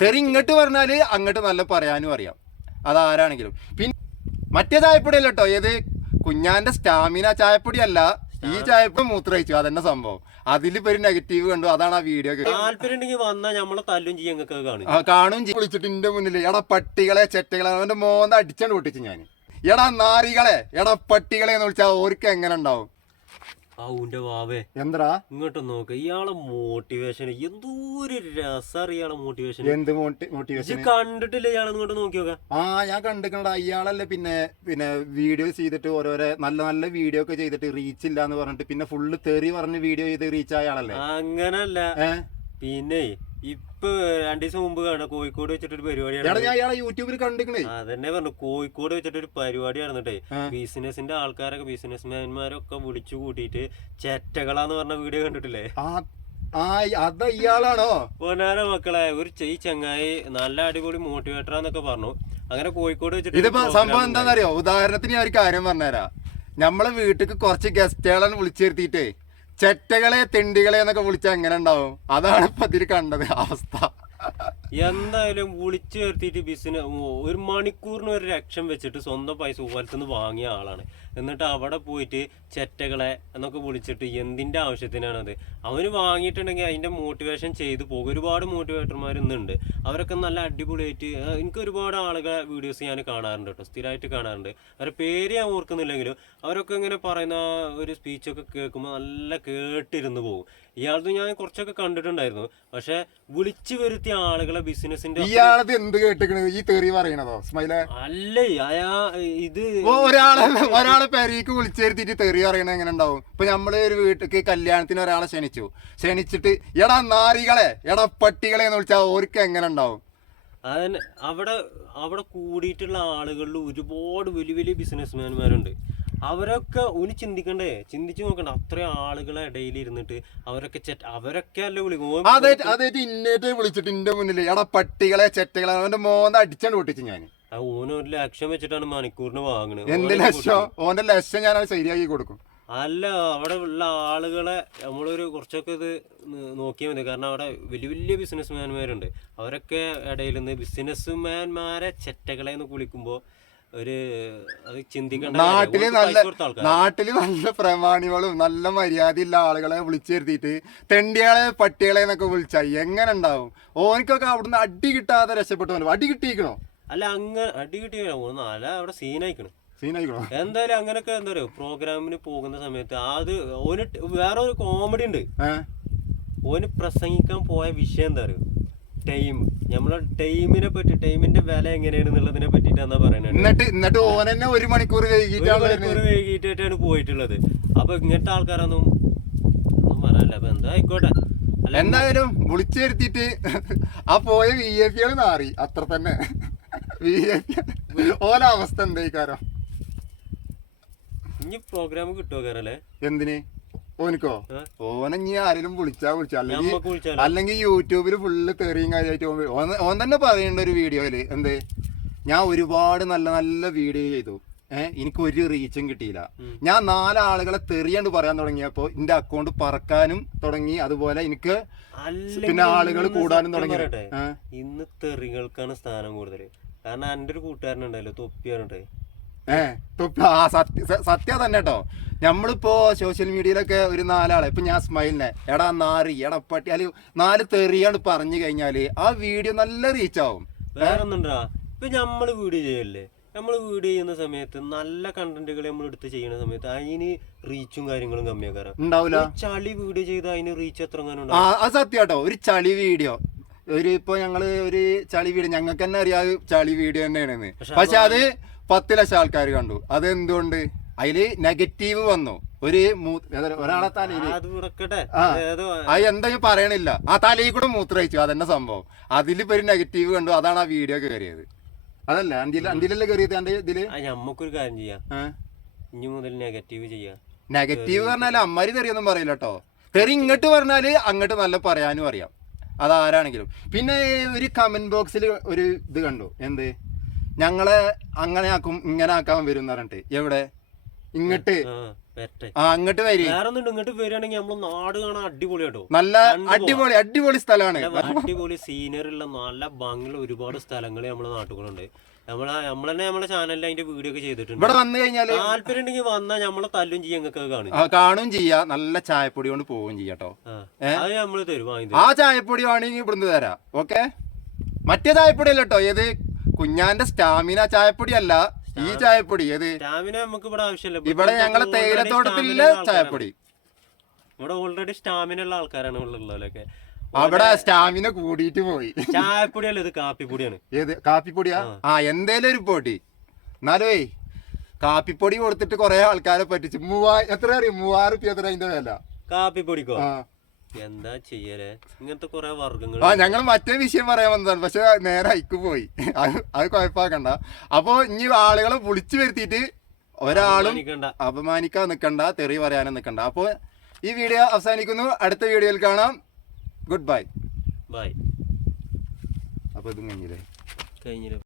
തെറി ഇങ്ങോട്ട് പറഞ്ഞാല് അങ്ങോട്ട് നല്ല പറയാനും അറിയാം, അതാരാണെങ്കിലും. പിന്നെ മറ്റേ ചായപ്പൊടി അല്ല കേട്ടോ, ഏത് കുഞ്ഞാന്റെ സ്റ്റാമിന ചായപ്പൊടി അല്ല, ഈ ചായപ്പൊടി മൂത്രയിച്ചു, അതന്നെ സംഭവം. അതിലിപ്പോ ഒരു നെഗറ്റീവ് കണ്ടു, അതാണ് ആ വീഡിയോ. കാണും വിളിച്ചിട്ട് എന്റെ മുന്നിൽ എടാ പട്ടികളെ ചെറ്റകളെ അവന്റെ മോന്ത അടിച്ചാണ്ട് പൊട്ടിച്ചു ഞാൻ. എടാ നാരികളെ എടാ പട്ടികളെ എന്ന് വിളിച്ചാൽ ഓർക്ക് എങ്ങനെ ഉണ്ടാവും? എന്താ ഇങ്ങോട്ട് നോക്ക, ഇയാളെ മോട്ടിവേഷൻ എന്തോ ഒരു രസം. ഇയാളെ മോട്ടിവേഷൻ എന്ത് മോട്ടിവേഷൻ കണ്ടിട്ടില്ല? ഇയാളെ ഇങ്ങോട്ട് നോക്കി നോക്കാം. ഞാൻ കണ്ടിക്കണടാ. ഇയാളല്ലേ പിന്നെ വീഡിയോ ചെയ്തിട്ട് ഓരോരോ നല്ല നല്ല വീഡിയോ ഒക്കെ ചെയ്തിട്ട് റീച്ച് ഇല്ല എന്ന് പറഞ്ഞിട്ട് പിന്നെ ഫുള്ള് തെറി പറഞ്ഞ് വീഡിയോ ചെയ്ത് റീച്ച് ആയ ആളല്ലേ? അങ്ങനല്ല, പിന്നെ ഇപ്പൊ 2 ദിവസം മുമ്പ് കാണാം, കോഴിക്കോട് വെച്ചിട്ടൊരു പരിപാടിയാണ്. യൂട്യൂബിൽ കണ്ടിക്കണേ. അതന്നെ പറഞ്ഞു, കോഴിക്കോട് വെച്ചിട്ടൊരു പരിപാടി നടന്നിട്ടേ ബിസിനസിന്റെ ആൾക്കാരൊക്കെ ബിസിനസ്മാൻമാരൊക്കെ വിളിച്ചു കൂട്ടിയിട്ട് ചെറ്റകളാന്ന് പറഞ്ഞ വീഡിയോ കണ്ടിട്ടില്ലേ? അത് ഇയാളാണോ? പൊന്നാര മക്കളെ, ഒരു ചങ്ങായി നല്ല അടിപൊളി മോട്ടിവേറ്ററാന്നൊക്കെ പറഞ്ഞു. അങ്ങനെ കോഴിക്കോട് വെച്ചിട്ട് ഇതിപ്പോ സംഭവം എന്താണെന്നറിയോ? ഉദാഹരണത്തിന് ഞാൻ ഒരു കാര്യം പറഞ്ഞുതരാം. നമ്മളെ വീട്ടിക്ക് കുറച്ച് ഗസ്റ്റുകളെ വിളിച്ചു വരുത്തിയിട്ടേ ചെറ്റകളെ തെണ്ടികളെ എന്നൊക്കെ വിളിച്ചാൽ എങ്ങനെ ഉണ്ടാവും? അതാണ് ഇപ്പൊ ഇതിൽ കണ്ടത് അവസ്ഥ. എന്തായാലും വിളിച്ചു വരുത്തിയിട്ട് ഒരു മണിക്കൂറിന് ഒരു ലക്ഷം വെച്ചിട്ട് സ്വന്തം പൈസ ഓലത്തുനിന്ന് വാങ്ങിയ ആളാണ്. എന്നിട്ട് അവിടെ പോയിട്ട് ചെറ്റകളെ എന്നൊക്കെ വിളിച്ചിട്ട് എന്തിന്റെ ആവശ്യത്തിനാണത്? അവന് വാങ്ങിയിട്ടുണ്ടെങ്കിൽ അതിന്റെ മോട്ടിവേഷൻ ചെയ്തു പോകും. ഒരുപാട് മോട്ടിവേറ്റർമാർ ഇന്നുണ്ട്, അവരൊക്കെ നല്ല അടിപൊളിയായിട്ട്. എനിക്ക് ഒരുപാട് ആളുകളെ വീഡിയോസ് ഞാൻ കാണാറുണ്ട് കേട്ടോ, സ്ഥിരമായിട്ട് കാണാറുണ്ട്. അവരുടെ പേര് ഞാൻ ഓർക്കുന്നില്ലെങ്കിലും അവരൊക്കെ ഇങ്ങനെ പറയുന്ന ഒരു സ്പീച്ചൊക്കെ കേൾക്കുമ്പോൾ നല്ല കേട്ടിരുന്നു പോകും. ഇയാളത് ഞാൻ കുറച്ചൊക്കെ കണ്ടിട്ടുണ്ടായിരുന്നു. പക്ഷെ വിളിച്ചു വരുത്തിയ ആളുകളെ ബിസിനസിന്റെ ഇയാളത് എന്ത് കേട്ടിക്കണത്? ഈ തെറി പറയണതോ സ്മൈലേ? അല്ലേ, ഇത് ഒരാളെ പെരേക്ക് വിളിച്ചു വരുത്തിട്ട് തെറി പറയണത് എങ്ങനെ ഉണ്ടാവും? ഇപ്പൊ നമ്മള് ഒരു വീട്ടിക്ക് കല്യാണത്തിന് ഒരാളെ ക്ഷണിച്ചിട്ട് എടാ നാരികളെ എടാ പട്ടികളെ എന്ന് വിളിച്ചാൽ ഓർക്ക് എങ്ങനെ ഉണ്ടാവും? അതന്നെ, അവിടെ കൂടിയിട്ടുള്ള ആളുകളിൽ ഒരുപാട് വലിയ വലിയ ബിസിനസ്മാൻമാരുണ്ട്. അവരൊക്കെ ഒന്ന് ചിന്തിച്ചു നോക്കണ്ട. അത്രയും ആളുകളെ ഇടയിൽ ഇരുന്നിട്ട് അവരൊക്കെ അല്ലേ വിളിക്കും. അതായിട്ട് ഇന്നേറ്റ് വിളിച്ചിട്ട് എന്റെ മുന്നിൽ എടാ പട്ടികളെ ചെറ്റകളെ അവന്റെ മോന്ത അടിച്ചാണ്ട് പൊട്ടിച്ചു ഞാൻ. ഓന് 1 ലക്ഷം വെച്ചിട്ടാണ് മണിക്കൂറിന് വാങ്ങണത്. എന്ത് ലക്ഷം? ഓന്റെ ലക്ഷം ഞാൻ ശരിയാക്കി കൊടുക്കും. അല്ല, അവിടെ ഉള്ള ആളുകളെ നമ്മളൊരു കുറച്ചൊക്കെ ഇത് നോക്കിയാൽ മതി. കാരണം അവിടെ വലിയ വലിയ ബിസിനസ്മാൻമാരുണ്ട്. അവരൊക്കെ ഇടയിൽ നിന്ന് ബിസിനസ്മാൻമാരെ ചെറ്റകളെ എന്ന് വിളിക്കുമ്പോ ഒരു ചിന്തിക്കേണ്ട. നാട്ടില് നല്ല പ്രമാണികളും നല്ല മര്യാദയുള്ള ആളുകളെ വിളിച്ചു വരുത്തിയിട്ട് തെണ്ടികളെ പട്ടികളെ എന്നൊക്കെ വിളിച്ചാ എങ്ങനെ ഉണ്ടാവും? ഓനിക്കൊക്കെ അവിടുന്ന് അടി കിട്ടാതെ രക്ഷപ്പെട്ടു. അടി കിട്ടിയിരിക്കണോ? അല്ല, അങ്ങനെ അടി കിട്ടിയോ? അല്ല, അവിടെ സീനായിക്കണോ? എന്തായാലും അങ്ങനൊക്കെ എന്താ പറയുക, പ്രോഗ്രാമിന് പോകുന്ന സമയത്ത് അത് ഓന് വേറെ ഒരു കോമഡി ഉണ്ട്. ഓന് പ്രസംഗിക്കാൻ പോയ വിഷയം എന്താ പറയുക? ടൈം. നമ്മളെ ടൈമിനെ പറ്റി, ടൈമിന്റെ വില എങ്ങനെയാണെന്നുള്ളതിനെ പറ്റിട്ട് എന്നാ പറയുന്നത്. എന്നിട്ട് ഓനെന്നെ 1 മണിക്കൂർ വൈകിട്ടാണ് പോയിട്ടുള്ളത്. അപ്പൊ ഇങ്ങനത്തെ ആൾക്കാരൊന്നും പറയാനില്ല. അപ്പൊ എന്താ ആയിക്കോട്ടെ. എന്തായാലും വിളിച്ചു വരുത്തിട്ട് ആ പോയ VIP മാറി, അത്ര തന്നെ. ഓല അവസ്ഥ എന്തായിക്കാരോ? ഇനി പ്രോഗ്രാം കിട്ടുമോ കയറല്ലേ? എന്തിന്? ഓനിക്കോ? ഓനെ ആരെങ്കിലും വിളിച്ചാ അല്ലെങ്കിൽ യൂട്യൂബിൽ ഫുള്ള് തെറിയും കാര്യമായിട്ട് ഓൻ തന്നെ പറയേണ്ട ഒരു വീഡിയോയില് എന്ത്, ഞാൻ ഒരുപാട് നല്ല നല്ല വീഡിയോ ചെയ്തു, എനിക്ക് ഒരു റീച്ചും കിട്ടിയില്ല. ഞാൻ 4 ആളുകളെ തെറിയാണ്ട് പറയാൻ തുടങ്ങിയപ്പോ എന്റെ അക്കൗണ്ട് പറക്കാനും തുടങ്ങി. അതുപോലെ എനിക്ക് പിന്നെ ആളുകൾ കൂടാനും തുടങ്ങി. ഇന്ന് തെറികൾക്കാണ് സ്ഥാനം കൂടുതൽ. കാരണം എന്റെ ഒരു കൂട്ടുകാരനുണ്ടല്ലോ, തൊപ്പിയാറുണ്ട്. സത്യം തന്നെ കേട്ടോ. നമ്മളിപ്പോ സോഷ്യൽ മീഡിയയിലൊക്കെ ഒരു 4 ആളെ, ഇപ്പൊ ഞാൻ സ്മൈലിനെ എടാ നാറി എടാ പട്ടി അല്ലെങ്കിൽ 4 തെറിയാണ്ട് പറഞ്ഞു കഴിഞ്ഞാല് ആ വീഡിയോ നല്ല റീച്ച് ആവും. വേറെ ഒന്നുണ്ടാ, ഇപ്പൊ നമ്മള് വീഡിയോ ചെയ്യല്ലേ, നമ്മൾ വീഡിയോ ചെയ്യുന്ന സമയത്ത് നല്ല കണ്ടന്റുകൾ നമ്മൾ എടുത്ത് ചെയ്യുന്ന സമയത്ത് അതിന് റീച്ചും കാര്യങ്ങളും കമ്മിയാക്കാറ് ഉണ്ടാവില്ല. ചളി വീഡിയോ ചെയ്ത് അതിന് റീച്ച് എത്ര? അത് സത്യം കേട്ടോ. ഒരു ചളി വീഡിയോ ഇപ്പൊ ഞങ്ങള് ഒരു ചളി വീഡിയോ ഞങ്ങൾക്ക് തന്നെ അറിയാം ചളി വീഡിയോ തന്നെയാണെന്ന്. പക്ഷെ അത് 10 ലക്ഷം ആൾക്കാർ കണ്ടു. അത് എന്തുകൊണ്ട്? അതില് നെഗറ്റീവ് വന്നു. ഒരാളെ തലയിൽ അത് എന്താ പറയണില്ല, ആ തലയിൽ കൂടെ മൂത്രയിച്ചു, അതന്നെ സംഭവം. അതിലിപ്പോ ഒരു നെഗറ്റീവ് കണ്ടു, അതാണ് ആ വീഡിയോ കയറിയത്. അതല്ല അന്തിലല്ലേ കയറിയത് എന്റെ ഇതില്. നമുക്കൊരു കാര്യം ചെയ്യാം, ഇനി മുതൽ നെഗറ്റീവ് ചെയ്യാം. നെഗറ്റീവ് പറഞ്ഞാല് അമ്മാരി തെറിയൊന്നും പറയില്ല കേട്ടോ. തെറി ഇങ്ങോട്ട് പറഞ്ഞാല് അങ്ങോട്ട് നല്ല പറയാനും അറിയാം, അതാരാണെങ്കിലും. പിന്നെ ഒരു കമന്റ് ബോക്സിൽ ഒരു ഇത് കണ്ടു, എന്ത് ഞങ്ങളെ അങ്ങനെ ആക്കും ഇങ്ങനെ ആക്കാൻ വരും എന്ന് പറഞ്ഞിട്ട്. എവിടെ? ഇങ്ങോട്ട് അങ്ങോട്ട് വരി. വേറെ ഒന്നും ഇങ്ങോട്ട് വരികയാണെങ്കിൽ നമ്മള് നാട് കാണാൻ അടിപൊളിയാട്ടോ. നല്ല അടിപൊളി സ്ഥലമാണ്. അടിപൊളി സീനറി ഉള്ള നല്ല ഭംഗിയുള്ള ഒരുപാട് സ്ഥലങ്ങൾ നമ്മളെ നാട്ടുകളുണ്ട്. നമ്മളെ ചാനലിൽ അതിന്റെ വീഡിയോ ഒക്കെ ചെയ്തിട്ടുണ്ട്. ഇവിടെ വന്നു കഴിഞ്ഞാല് താല്പര്യം ഉണ്ടെങ്കിൽ വന്നാൽ നമ്മളെ തല്ലും ചെയ്യാൻ കാണും ചെയ്യാ. നല്ല ചായപ്പൊടി കൊണ്ട് പോവുകയും ചെയ്യാട്ടോ. അത് നമ്മള് തരും. ആ ചായപ്പൊടി വേണമെങ്കിൽ ഇവിടുന്ന് തരാം. ഓക്കെ, മറ്റേ ചായപ്പൊടി അല്ല കേട്ടോ. ഏത് കുഞ്ഞാന്റെ സ്റ്റാമിന ചായപ്പൊടി അല്ല, ഈ ചായപ്പൊടി. ഏത് സ്റ്റാമിന നമുക്ക് ഇവിടെ ആവശ്യമില്ല. ഇവിടെ ഞങ്ങളെ തേയിലത്തോട്ടത്തിലെ ചായപ്പൊടി. ഇവിടെ ഓൾറെഡി സ്റ്റാമിന ഉള്ള ആൾക്കാരാണ് ഉള്ളവരൊക്കെ. അവിടെ സ്റ്റാമിന കൂടിയിട്ട് പോയി. ചായപ്പൊടിയല്ല, ഇത് കാപ്പിപ്പൊടിയാണ്. ഏത് കാപ്പിപ്പൊടിയാ? എന്തേലും ഒരു പൊടി. എന്നാലേ കാപ്പിപ്പൊടി കൊടുത്തിട്ട് കൊറേ ആൾക്കാരെ പറ്റിച്ചു. എത്ര അറിയും? 3000 റുപ്യ എത്ര അതിന്റെ വില കാപ്പിപ്പൊടിക്കോ? എന്താ ചെയ്യലേ ഇങ്ങനത്തെ കൊറേ വർഗ്ഗങ്ങൾ. ഞങ്ങൾ മറ്റേ വിഷയം പറയാൻ വന്നതാണ്, പക്ഷെ നേരെ അയക്ക് പോയി. അത് കുഴപ്പമാക്കണ്ട. അപ്പൊ ഇനി ആളുകളെ വിളിച്ചു വരുത്തിയിട്ട് ഒരാളും അപമാനിക്കാൻ നിക്കണ്ട, തെറി പറയാനും നിക്കണ്ട. അപ്പൊ ഈ വീഡിയോ അവസാനിക്കുന്നു. അടുത്ത വീഡിയോയിൽ കാണാം. Good bye. ബൈ. അപ്പൊ ഇതും കഴിഞ്ഞില്ലേ?